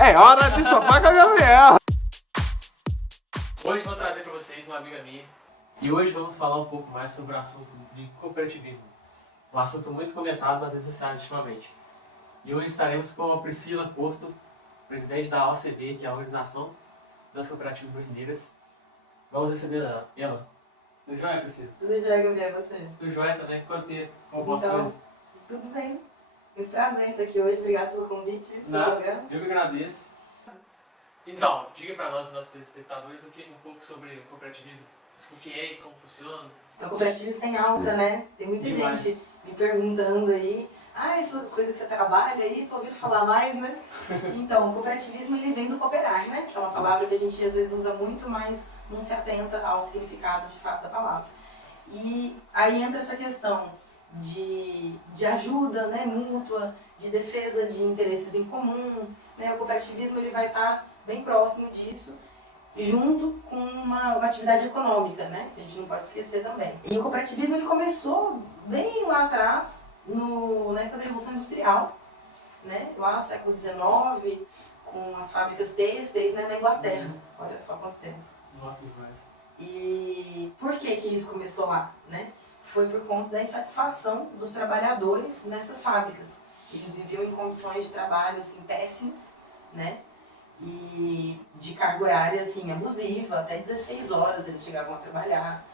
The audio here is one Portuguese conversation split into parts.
É hora de sofá com a Gabriel. Hoje vou trazer para vocês uma amiga minha e hoje vamos falar um pouco mais sobre o assunto de cooperativismo. Um assunto muito comentado nas redes sociais ultimamente. E hoje estaremos com a Priscila Porto, presidente da OCB, que é a Organização das Cooperativas Brasileiras. Vamos receber ela. Tudo jóia, Priscila? Tudo jóia, Gabriel, você? Tudo jóia também? Quanto tempo? Como posso Então, tudo bem. Muito prazer estar aqui hoje. Obrigada pelo convite do seu programa. Eu que agradeço. Então, diga para nós, nossos telespectadores, um pouco sobre o cooperativismo. O que é e como funciona. Então, cooperativismo tem alta, né? Tem muita gente me perguntando aí. Essa coisa que você trabalha aí, tô ouvindo falar mais, né? Então, o cooperativismo ele vem do cooperar, né? Que é uma palavra que a gente às vezes usa muito, mas não se atenta ao significado de fato da palavra. E aí entra essa questão de ajuda, né, mútua, de defesa de interesses em comum, né? O cooperativismo ele vai estar bem próximo disso, junto com uma atividade econômica, né? Que a gente não pode esquecer também. E o cooperativismo ele começou bem lá atrás, na época da Revolução Industrial, né? Lá no século XIX, com as fábricas têxteis, né, na Inglaterra. Olha só quanto tempo. Nossa, demais. E por que isso começou lá, né? Foi por conta da insatisfação dos trabalhadores nessas fábricas. Eles viviam em condições de trabalho assim, péssimas, né? E de carga horária assim, abusiva, até 16 horas eles chegavam a trabalhar.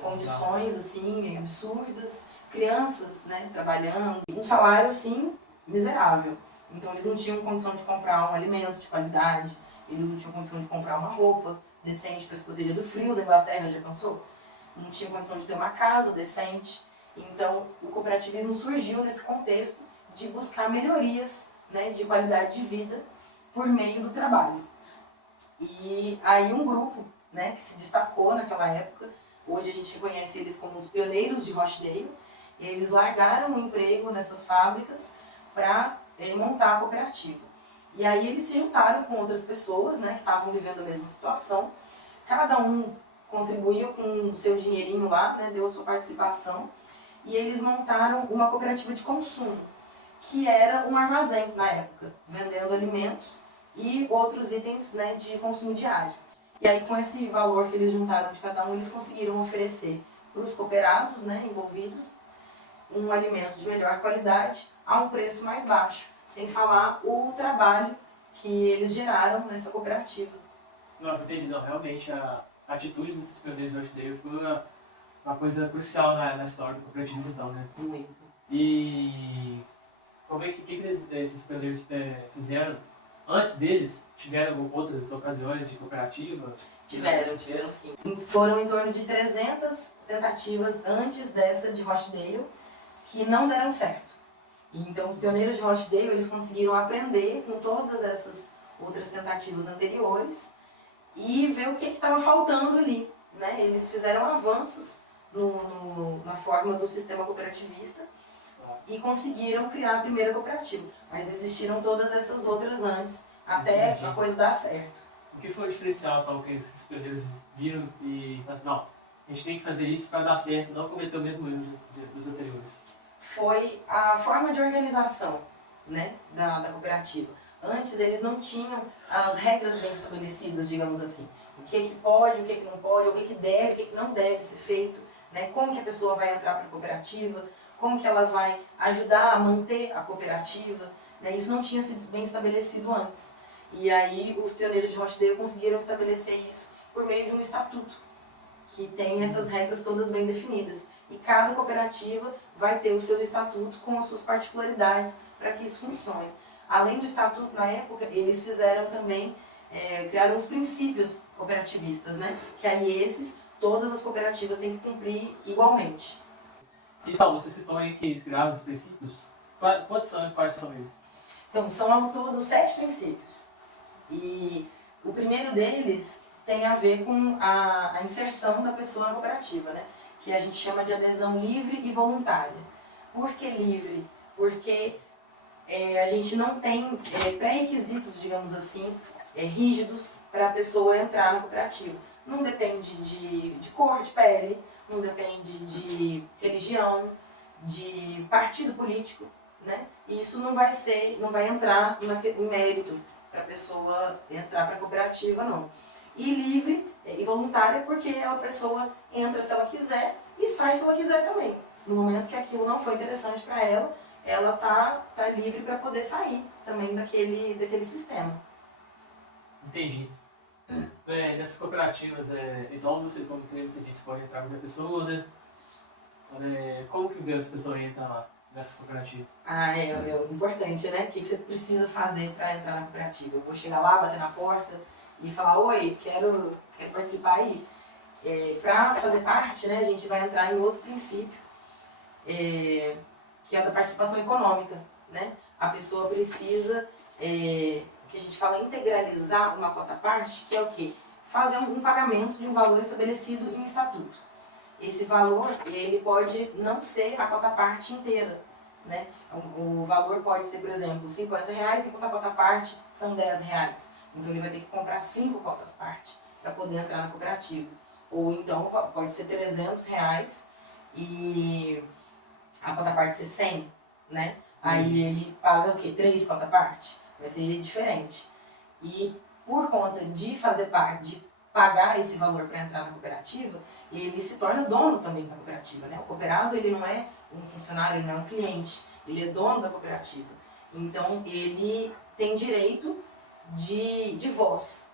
Condições assim, absurdas, crianças, né, trabalhando, um salário assim, miserável. Então eles não tinham condição de comprar um alimento de qualidade, eles não tinham condição de comprar uma roupa decente para se proteger do frio da Inglaterra, já cansou? Não tinha condição de ter uma casa decente. Então, o cooperativismo surgiu nesse contexto de buscar melhorias, né, de qualidade de vida por meio do trabalho. E aí um grupo, né, que se destacou naquela época, hoje a gente reconhece eles como os pioneiros de Rochdale, e eles largaram o emprego nessas fábricas para montar a cooperativa. E aí eles se juntaram com outras pessoas, né, que estavam vivendo a mesma situação. Cada um contribuiu com o seu dinheirinho lá, né, deu a sua participação. E eles montaram uma cooperativa de consumo, que era um armazém na época, vendendo alimentos e outros itens, né, de consumo diário. E aí com esse valor que eles juntaram de cada um, eles conseguiram oferecer para os cooperados, né, envolvidos um alimento de melhor qualidade a um preço mais baixo, sem falar o trabalho que eles geraram nessa cooperativa. Nossa, entendi. Não, realmente a atitude desses pioneiros de Rochdale foi uma coisa crucial na história do cooperativismo, então, né? Muito. E como é que esses pioneiros fizeram? Antes deles, tiveram outras ocasiões de cooperativa? Tiveram sim. Foram em torno de 300 tentativas antes dessa de Rochdale que não deram certo. Então, os pioneiros de Rochdale, eles conseguiram aprender com todas essas outras tentativas anteriores e ver o que estava faltando ali, né? Eles fizeram avanços na forma do sistema cooperativista e conseguiram criar a primeira cooperativa. Mas existiram todas essas outras antes, até a coisa dar certo. O que foi o diferencial, então, que esses pioneiros viram e falaram assim, não, a gente tem que fazer isso para dar certo, não cometer o mesmo erro dos anteriores? Foi a forma de organização, né, da cooperativa. Antes eles não tinham as regras bem estabelecidas, digamos assim. O que pode, o que não pode, o que deve, o que não deve ser feito, né, como que a pessoa vai entrar para a cooperativa, como que ela vai ajudar a manter a cooperativa, né, isso não tinha sido bem estabelecido antes. E aí os pioneiros de Rochdale conseguiram estabelecer isso por meio de um estatuto, que tem essas regras todas bem definidas. E cada cooperativa vai ter o seu estatuto com as suas particularidades para que isso funcione. Além do estatuto, na época, eles fizeram também, criaram os princípios cooperativistas, né? Que aí todas as cooperativas têm que cumprir igualmente. Então, você citou aí que eles criaram os princípios. Quais são eles? Então, são ao todo 7 princípios. E o primeiro deles tem a ver com a inserção da pessoa na cooperativa, né? Que a gente chama de adesão livre e voluntária. Por que livre? Porque a gente não tem pré-requisitos, digamos assim, rígidos para a pessoa entrar na cooperativa. Não depende de cor de pele, não depende de religião, de partido político, né? E isso não vai entrar em mérito para a pessoa entrar para a cooperativa, não. E livre e voluntária porque a pessoa entra se ela quiser e sai se ela quiser também. No momento que aquilo não foi interessante para ela, ela tá livre para poder sair também daquele sistema. Entendi. Nessas cooperativas, então você, como você disse, pode entrar qualquer pessoa, né? Como que as pessoas entram lá, nessas cooperativas? É importante, né? O que você precisa fazer para entrar na cooperativa? Eu vou chegar lá, bater na porta e falar, oi, quero participar aí. Para fazer parte, né, a gente vai entrar em outro princípio, que é da participação econômica, né? A pessoa precisa, o que a gente fala, integralizar uma cota-parte, que é o quê? Fazer um pagamento de um valor estabelecido em estatuto. Esse valor, ele pode não ser a cota-parte inteira, né? O valor pode ser, por exemplo, R$50, enquanto a cota-parte são R$10. Então ele vai ter que comprar 5 cotas-parte para poder entrar na cooperativa. Ou então pode ser R$300 e a cota-parte ser 100, né? Aí ele paga o quê? 3 cota-parte? Vai ser diferente. E por conta de fazer parte, de pagar esse valor para entrar na cooperativa, ele se torna dono também da cooperativa, né? O cooperado, ele não é um funcionário, ele não é um cliente, ele é dono da cooperativa. Então ele tem direito de voz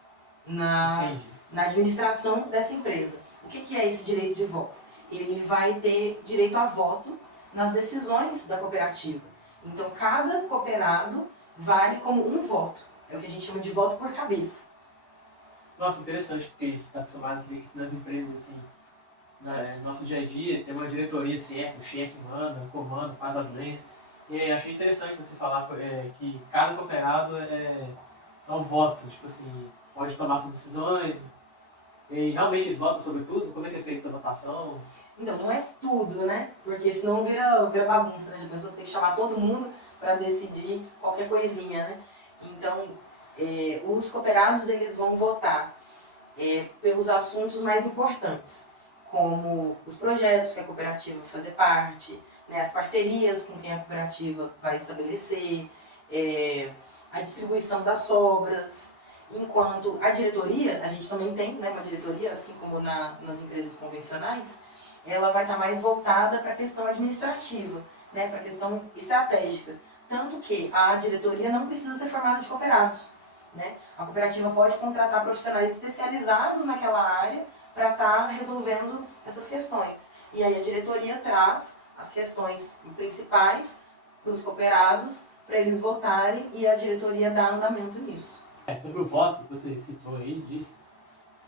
na administração dessa empresa. O que é esse direito de voz? Ele vai ter direito a voto nas decisões da cooperativa. Então, cada cooperado vale como um voto. É o que a gente chama de voto por cabeça. Nossa, interessante, porque a gente está acostumado aqui nas empresas, assim, no nosso dia a dia, tem uma diretoria certa, o chefe manda, o comando, faz as leis. E achei interessante você falar que cada cooperado é um voto, tipo assim, pode tomar suas decisões. E realmente eles votam sobre tudo? Como é que é feita essa votação? Então, não é tudo, né? Porque senão vira bagunça, né? As pessoas têm que chamar todo mundo para decidir qualquer coisinha, né? Então, os cooperados, eles vão votar pelos assuntos mais importantes, como os projetos que a cooperativa vai fazer parte, né? As parcerias com quem a cooperativa vai estabelecer, a distribuição das sobras. Enquanto a diretoria, a gente também tem, né, uma diretoria, assim como nas empresas convencionais, ela vai estar mais voltada para a questão administrativa, né, para a questão estratégica. Tanto que a diretoria não precisa ser formada de cooperados, né? A cooperativa pode contratar profissionais especializados naquela área para estar resolvendo essas questões. E aí a diretoria traz as questões principais para os cooperados, para eles votarem e a diretoria dá andamento nisso. Sobre o voto que você citou aí, disse,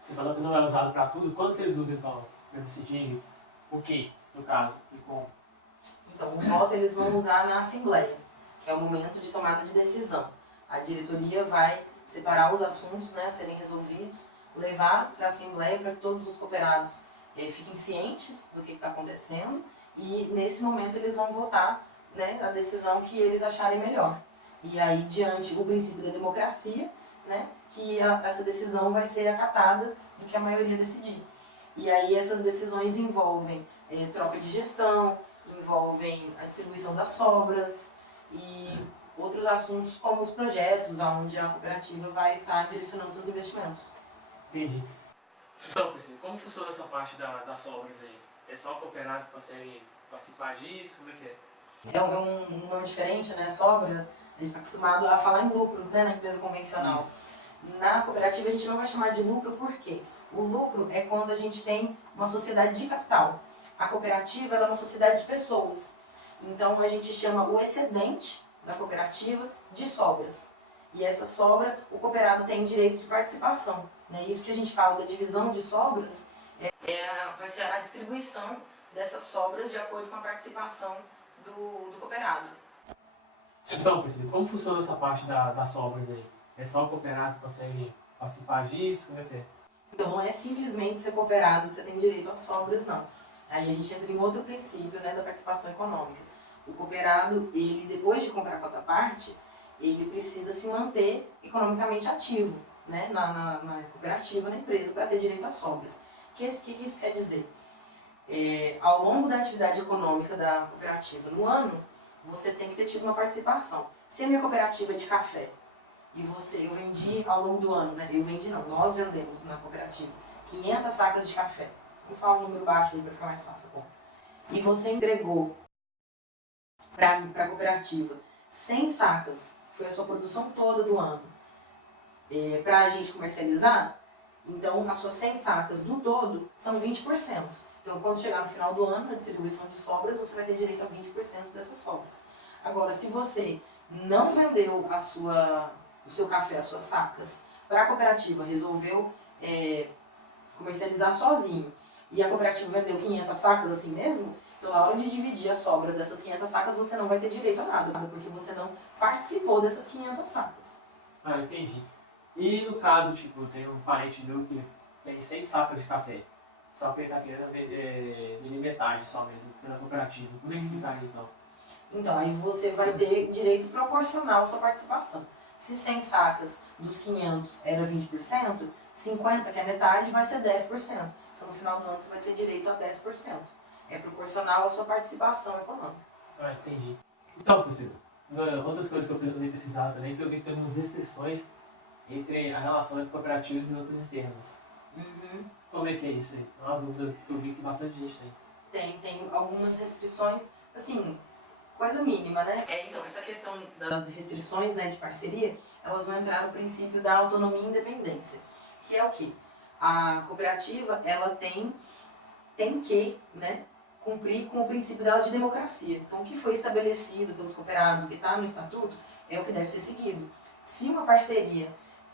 você falou que não é usado para tudo, quando que eles usam então para decidir o que, no caso, e como? Então, o voto eles vão usar na assembleia, que é o momento de tomada de decisão. A diretoria vai separar os assuntos, né, a serem resolvidos, levar para a assembleia para que todos os cooperados fiquem cientes do que está acontecendo e nesse momento eles vão votar, né, a decisão que eles acharem melhor. E aí, diante do princípio da democracia, né, que essa decisão vai ser acatada do que a maioria decidir. E aí essas decisões envolvem troca de gestão, envolvem a distribuição das sobras e outros assuntos como os projetos, onde a cooperativa vai estar direcionando seus investimentos. Entendi. Então, Priscila, como funciona essa parte das sobras aí? É só o cooperado que consegue participar disso? Como é que é? É um nome diferente, né? Sobra. A gente está acostumado a falar em lucro, né, na empresa convencional. Isso. Na cooperativa a gente não vai chamar de lucro por quê? O lucro é quando a gente tem uma sociedade de capital. A cooperativa ela é uma sociedade de pessoas. Então a gente chama o excedente da cooperativa de sobras. E essa sobra, o cooperado tem direito de participação. Né? Isso que a gente fala da divisão de sobras vai ser a distribuição dessas sobras de acordo com a participação do cooperado. Então, Priscila, como funciona essa parte das sobras aí? É só o cooperado que consegue participar disso? Como é que é? Então, não é simplesmente ser cooperado que você tem direito às sobras, não. Aí a gente entra em outro princípio, né, da participação econômica. O cooperado, ele, depois de comprar a cota-parte, ele precisa se manter economicamente ativo, né, na cooperativa, na empresa, para ter direito às sobras. O que isso quer dizer? Ao longo da atividade econômica da cooperativa no ano, você tem que ter tido uma participação. Se a minha cooperativa é de café, eu vendi ao longo do ano, né? Eu vendi não, nós vendemos na cooperativa 500 sacas de café. Vou falar um número baixo aí para ficar mais fácil a conta. E você entregou para a cooperativa 100 sacas, foi a sua produção toda do ano, para a gente comercializar, então as suas 100 sacas do todo são 20%. Então quando chegar no final do ano, na distribuição de sobras, você vai ter direito a 20% dessas sobras. Agora, se você não vendeu o seu café, as suas sacas, para a cooperativa, resolveu comercializar sozinho, e a cooperativa vendeu 500 sacas assim mesmo, então na hora de dividir as sobras dessas 500 sacas, você não vai ter direito a nada, porque você não participou dessas 500 sacas. Ah, entendi. E no caso, tipo, tem um parente meu que tem 100 sacas de café, só que ele tá querendo vender metade só mesmo, pela cooperativa. Como é que ficaria então? Então, aí você vai ter direito proporcional à sua participação. Se 100 sacas dos 500 era 20%, 50, que é metade, vai ser 10%. Então, no final do ano, você vai ter direito a 10%. É proporcional à sua participação econômica. Ah, entendi. Então, Priscila, outras coisas que eu também precisava também, que eu vi que tem algumas restrições entre a relação entre cooperativas e outras externas. Como é que é isso aí? É uma dúvida que eu vi que bastante gente tem. Tem algumas restrições, assim, coisa mínima, né? Então, essa questão das restrições, né, de parceria, elas vão entrar no princípio da autonomia e independência, que é o quê? A cooperativa, ela tem que, né, cumprir com o princípio dela de democracia. Então, o que foi estabelecido pelos cooperados, o que está no estatuto, é o que deve ser seguido. Se uma parceria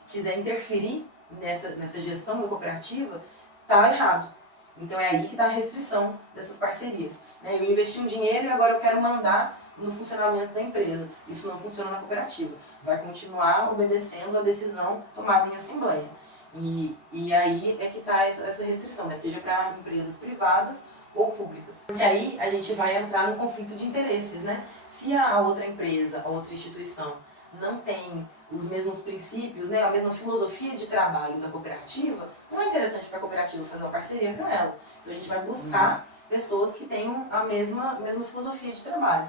quiser interferir nessa gestão da cooperativa, está errado. Então, é aí que está a restrição dessas parcerias. Né? Eu investi um dinheiro e agora eu quero mandar no funcionamento da empresa. Isso não funciona na cooperativa. Vai continuar obedecendo a decisão tomada em assembleia. E aí é que está essa restrição, né? Seja para empresas privadas ou públicas. Porque aí a gente vai entrar num conflito de interesses, né? Se a outra empresa, a outra instituição não tem os mesmos princípios, né, a mesma filosofia de trabalho da cooperativa, não é interessante para a cooperativa fazer uma parceria com ela. Então a gente vai buscar pessoas que tenham a mesma filosofia de trabalho.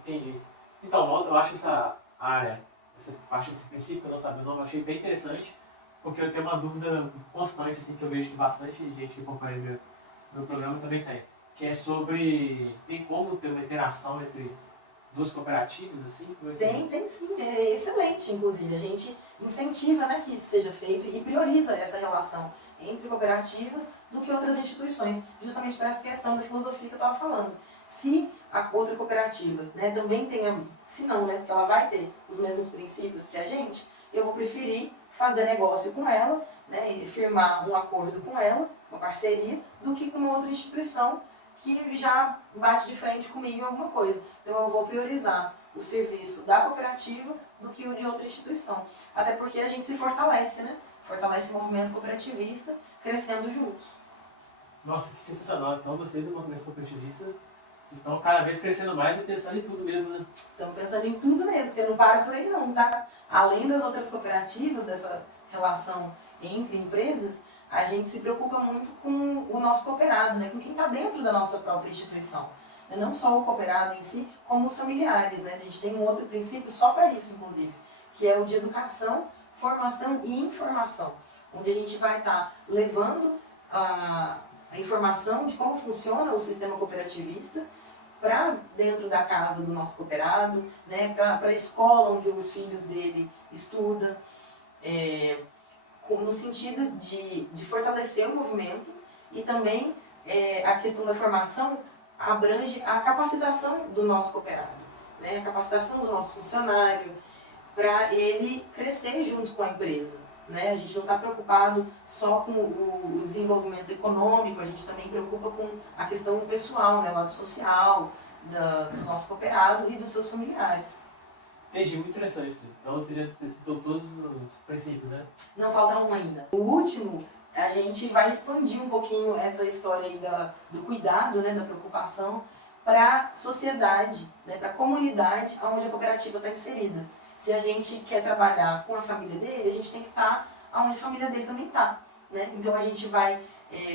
Entendi. Então, eu acho essa área, essa parte desse princípio que eu não sabia, eu achei bem interessante, porque eu tenho uma dúvida constante, assim, que eu vejo que bastante gente que acompanha meu programa também tem, que é sobre, tem como ter uma interação entre duas cooperativas, assim? Tem sim, é excelente, inclusive. A gente incentiva, né, que isso seja feito e prioriza essa relação entre cooperativas do que outras instituições, justamente para essa questão da filosofia que eu estava falando. Se a outra cooperativa, né, também tem, se não, né, que ela vai ter os mesmos princípios que a gente, eu vou preferir fazer negócio com ela, né, e firmar um acordo com ela, uma parceria, do que com uma outra instituição que já bate de frente comigo em alguma coisa. Então eu vou priorizar o serviço da cooperativa do que o de outra instituição. Até porque a gente se fortalece, né? Fortalece o movimento cooperativista, crescendo juntos. Nossa, que sensacional. Então vocês do movimento cooperativista, vocês estão cada vez crescendo mais e pensando em tudo mesmo, né? Estamos pensando em tudo mesmo, porque não para por aí não, tá? Além das outras cooperativas, dessa relação entre empresas, a gente se preocupa muito com o nosso cooperado, né? Com quem está dentro da nossa própria instituição. Não só o cooperado em si, como os familiares, né? A gente tem um outro princípio só para isso, inclusive, que é o de educação, formação e informação, onde a gente vai estar levando a informação de como funciona o sistema cooperativista para dentro da casa do nosso cooperado, né? Para a escola onde os filhos dele estudam, no sentido de fortalecer o movimento e também a questão da formação abrange a capacitação do nosso cooperado, né? A capacitação do nosso funcionário para ele crescer junto com a empresa. Né? A gente não está preocupado só com o desenvolvimento econômico, a gente também preocupa com a questão pessoal, né? O lado social do nosso cooperado e dos seus familiares. Entendi, muito interessante. Então você já citou todos os princípios, né? Não falta um ainda. O último, a gente vai expandir um pouquinho essa história aí do cuidado, né? Da preocupação para a sociedade, né? Para a comunidade onde a cooperativa está inserida. Se a gente quer trabalhar com a família dele, a gente tem que estar onde a família dele também está. Né? Então a gente vai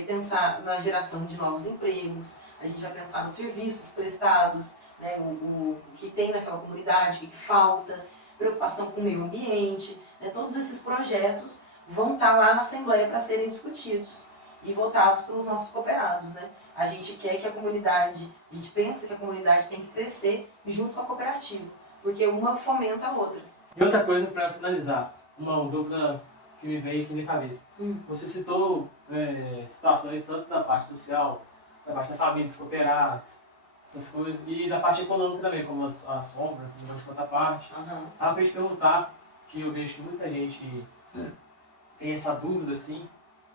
pensar na geração de novos empregos, a gente vai pensar nos serviços prestados, né? o que tem naquela comunidade, o que falta, preocupação com o meio ambiente. né? Todos esses projetos vão estar lá na Assembleia para serem discutidos e votados pelos nossos cooperados, né? A gente quer que a comunidade, a gente pensa que a comunidade tem que crescer junto com a cooperativa, porque uma fomenta a outra. E outra coisa para finalizar, uma dúvida que me veio aqui na cabeça. Você citou situações tanto da parte social, da parte da família, dos cooperados, essas coisas, e da parte econômica também, como as sombras, de outra parte. Para te perguntar, que eu vejo que muita gente tem essa dúvida, assim,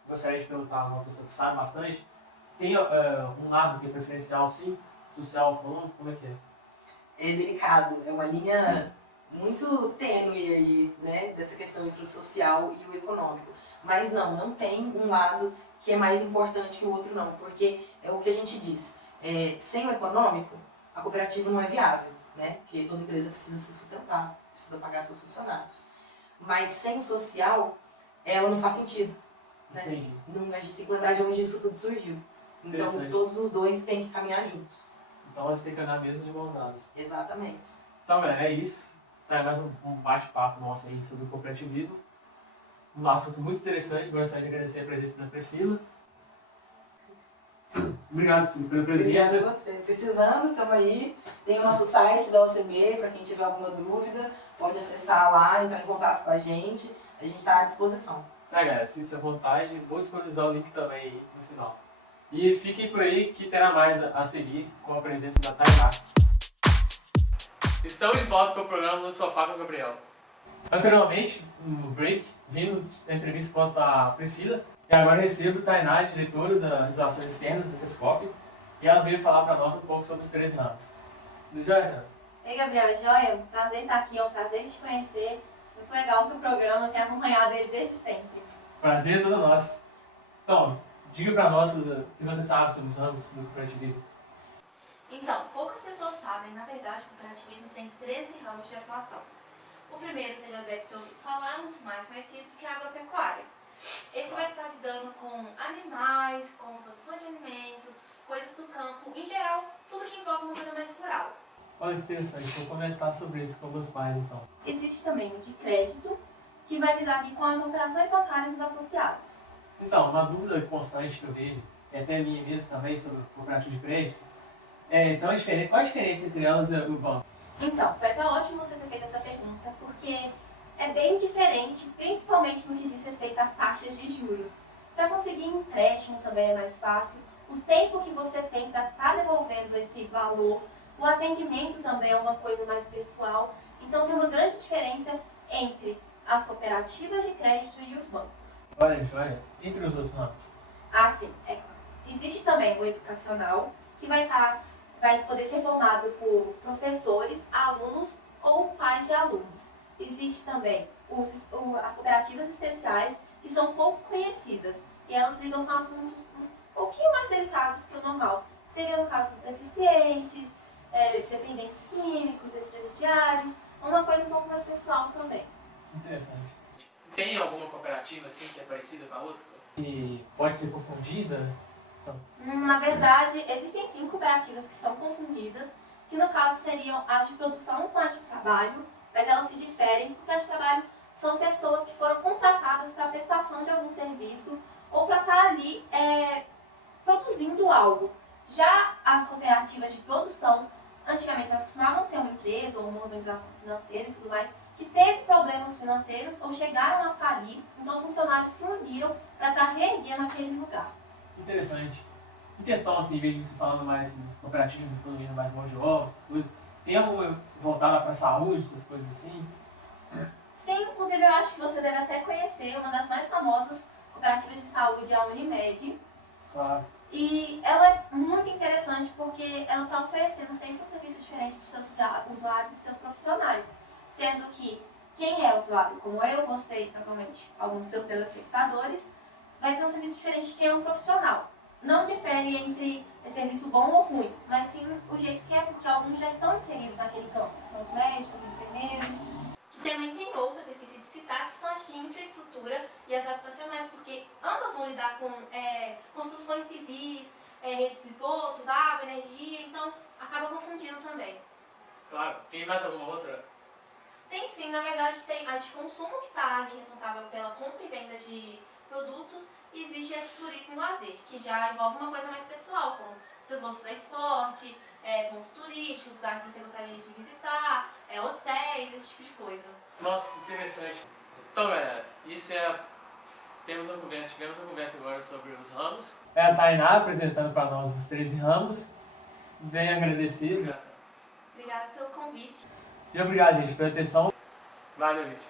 gostaria de perguntar a uma pessoa que sabe bastante, tem um lado que é preferencial, sim, social, econômico, como é que é? É delicado, é uma linha muito tênue aí, né, dessa questão entre o social e o econômico. Mas não tem um lado que é mais importante que o outro não, porque é o que a gente diz, sem o econômico, a cooperativa não é viável, né, porque toda empresa precisa se sustentar, precisa pagar seus funcionários. Mas sem o social, ela não faz sentido, né? Entendi. A gente tem que lembrar de onde isso tudo surgiu. Então todos os dois têm que caminhar juntos. Então você tem que andar mesmo de mãos dadas. Exatamente. Então, galera, é isso. Tá mais um bate-papo nosso aí sobre o cooperativismo. Um assunto muito interessante. Gostaria de agradecer a presença da Priscila. Obrigado, Priscila, pela presença. Obrigada a você. Precisando, estamos aí. Tem o nosso site da OCB, para quem tiver alguma dúvida, pode acessar lá, entrar em contato com a gente. A gente está à disposição. Tá, galera, sinta-se à vontade. Vou disponibilizar o link também aí no final. E fiquem por aí que terá mais a seguir com a presença da Tainá. Estamos de volta com o programa No Sofá com o Gabriel. Anteriormente, no break, vimos a entrevista com a Priscila. E agora recebo a Tainá, diretora das Relações Externas da Sescop. E ela veio falar para nós um pouco sobre os 13 ramos. Tudo jóia, Renan? Ei, Gabriel, joia? Prazer estar aqui, é um prazer te conhecer. Muito legal o seu programa, tenho acompanhado ele desde sempre. Prazer é todo nosso. Então, diga para nós o que você sabe sobre os ramos do cooperativismo. Então, poucas pessoas sabem, na verdade, o cooperativismo tem 13 ramos de atuação. O primeiro, você já deve ter ouvido falar, um dos mais conhecidos, que é a agropecuária. Esse vai estar lidando com animais, com produção de alimentos, coisas do campo, em geral, tudo que envolve uma coisa mais rural. Olha que interessante, vou comentar sobre isso com meus pais então. Existe também o de crédito, que vai lidar aqui com as operações bancárias dos associados. Então, uma dúvida constante que eu vejo, e até minha mesmo também, sobre o cooperativo de crédito, então qual a diferença entre elas e o banco? Então, foi até ótimo você ter feito essa pergunta, porque é bem diferente, principalmente no que diz respeito às taxas de juros. Para conseguir um empréstimo também é mais fácil, o tempo que você tem para estar devolvendo esse valor, o atendimento também é uma coisa mais pessoal. Então tem uma grande diferença entre as cooperativas de crédito e os bancos. Olha, entre os outros ramos. Ah, sim, é claro. Existe também o educacional, que vai poder ser formado por professores, alunos ou pais de alunos. Existe também as cooperativas especiais, que são pouco conhecidas, e elas lidam com assuntos um pouquinho mais delicados que o normal. Seria no caso deficientes, dependentes químicos, ex-presidiários, uma coisa um pouco mais pessoal também. Interessante. Tem alguma cooperativa assim que é parecida com a outra? Que pode ser confundida? Na verdade, existem sim cooperativas que são confundidas, que no caso seriam as de produção com as de trabalho, mas elas se diferem porque as de trabalho são pessoas que foram contratadas para a prestação de algum serviço ou para estar ali produzindo algo. Já as cooperativas de produção, antigamente elas costumavam ser uma empresa ou uma organização financeira e tudo mais, que teve problemas financeiros ou chegaram a falir, então os funcionários se uniram para estar reerguendo aquele lugar. Interessante. Em questão, assim, em vez de você falando mais dos cooperativos, economia mais mão de obra, essas coisas, tem alguma voltada para a saúde, essas coisas assim? Sim, inclusive eu acho que você deve até conhecer uma das mais famosas cooperativas de saúde, a Unimed. Claro. E ela é muito interessante porque ela está oferecendo sempre um serviço diferente para os seus usuários e seus profissionais. Sendo que quem é usuário, como eu, você e provavelmente alguns dos seus telespectadores, vai ter um serviço diferente de quem é um profissional. Não difere entre serviço bom ou ruim, mas sim o jeito que é, porque alguns já estão inseridos naquele campo, que são os médicos, os enfermeiros. Que também tem outra que eu esqueci de citar, que são as de infraestrutura e as habitacionais, porque ambas vão lidar com construções civis, redes de esgotos, água, energia, então acaba confundindo também. Claro. Tem mais alguma outra? Tem sim, na verdade atividade tem a de consumo, que está ali responsável pela compra e venda de produtos, e existe a de turismo e lazer, que já envolve uma coisa mais pessoal, como seus gostos para esporte, pontos turísticos, lugares que você gostaria de visitar, hotéis, esse tipo de coisa. Nossa, que interessante. Então, galera, tivemos uma conversa agora sobre os ramos. É a Tainá apresentando para nós os 13 ramos. Venho agradecer. Obrigada pelo convite. E obrigado, gente, pela atenção. Valeu, gente.